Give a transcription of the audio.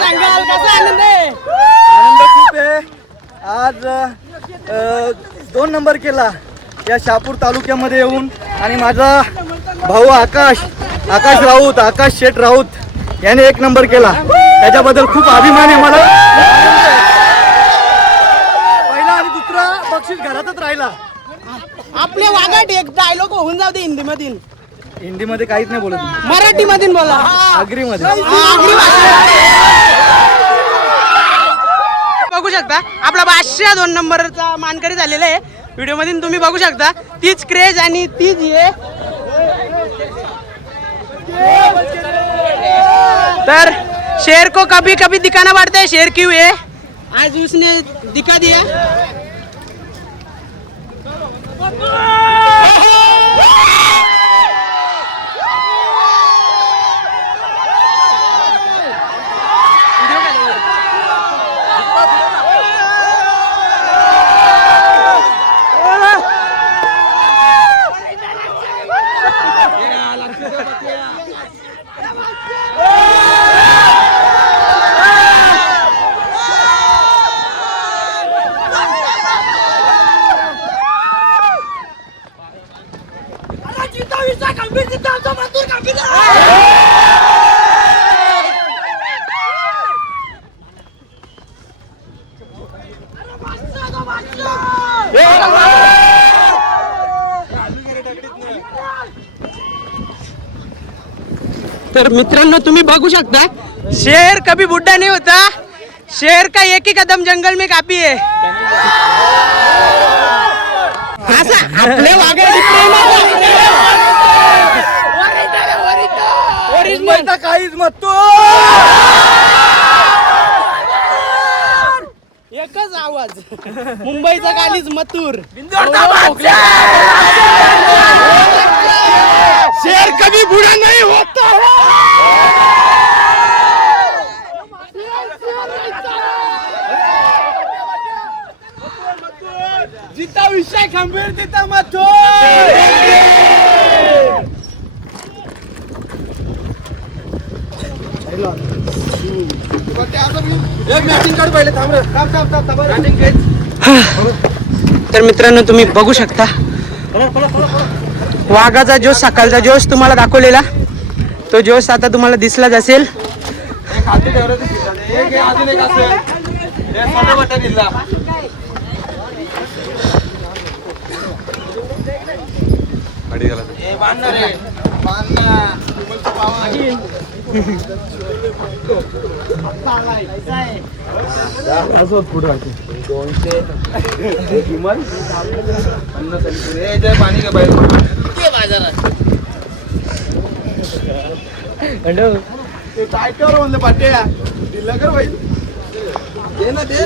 सांगाल कसा आनंद आहे? आनंद खूप आहे. आज 2 नंबर केला या शहापूर तालुक्यामध्ये येऊन आणि माझा भाऊ आकाश राऊत, आकाश शेठ राऊत याने 1 नंबर केला. त्याच्याबद्दल खूप अभिमान आहे मला. पहिला आणि दुसरा बक्षीस घरातच राहिला. आपल्या वागाट एक डायलॉग होऊन जाऊ दे हिंदीमध्ये काहीच नाही बोलत. मराठी मधून बोला. आगरीमध्ये बघू शकता आपला बादशाह 2 नंबरचा मानकरी झालेला आहे. व्हिडिओ मध्ये तुम्ही बघू शकता तीच क्रेज आणि तीच हे. तर शेर को कभी कभी दिखाना पड़ता है, शेर क्यों है? आज उसने दिखा दिया. तर मित्रांनो तुम्ही बघू शकता शेर कभी बुढ़ा नहीं होता, शेर का एक ही कदम जंगल में काफी है. असं आपले वाघाडी ओरिजिनल काहीच मत एकच आवाज मुंबईचा कालीच मथुर. शेर कभी बुरा नहीं होता. जिता विषय खंबीर तिथं मथुर. तर मित्रांनो तुम्ही बघू शकता वाघाचा जोश, सकाळचा जोश तुम्हाला दाखवलेला तो जोश आता तुम्हाला दिसलाच असेल. काय कर म्हणलं पाट्या दिला कर बाई दे ना दे.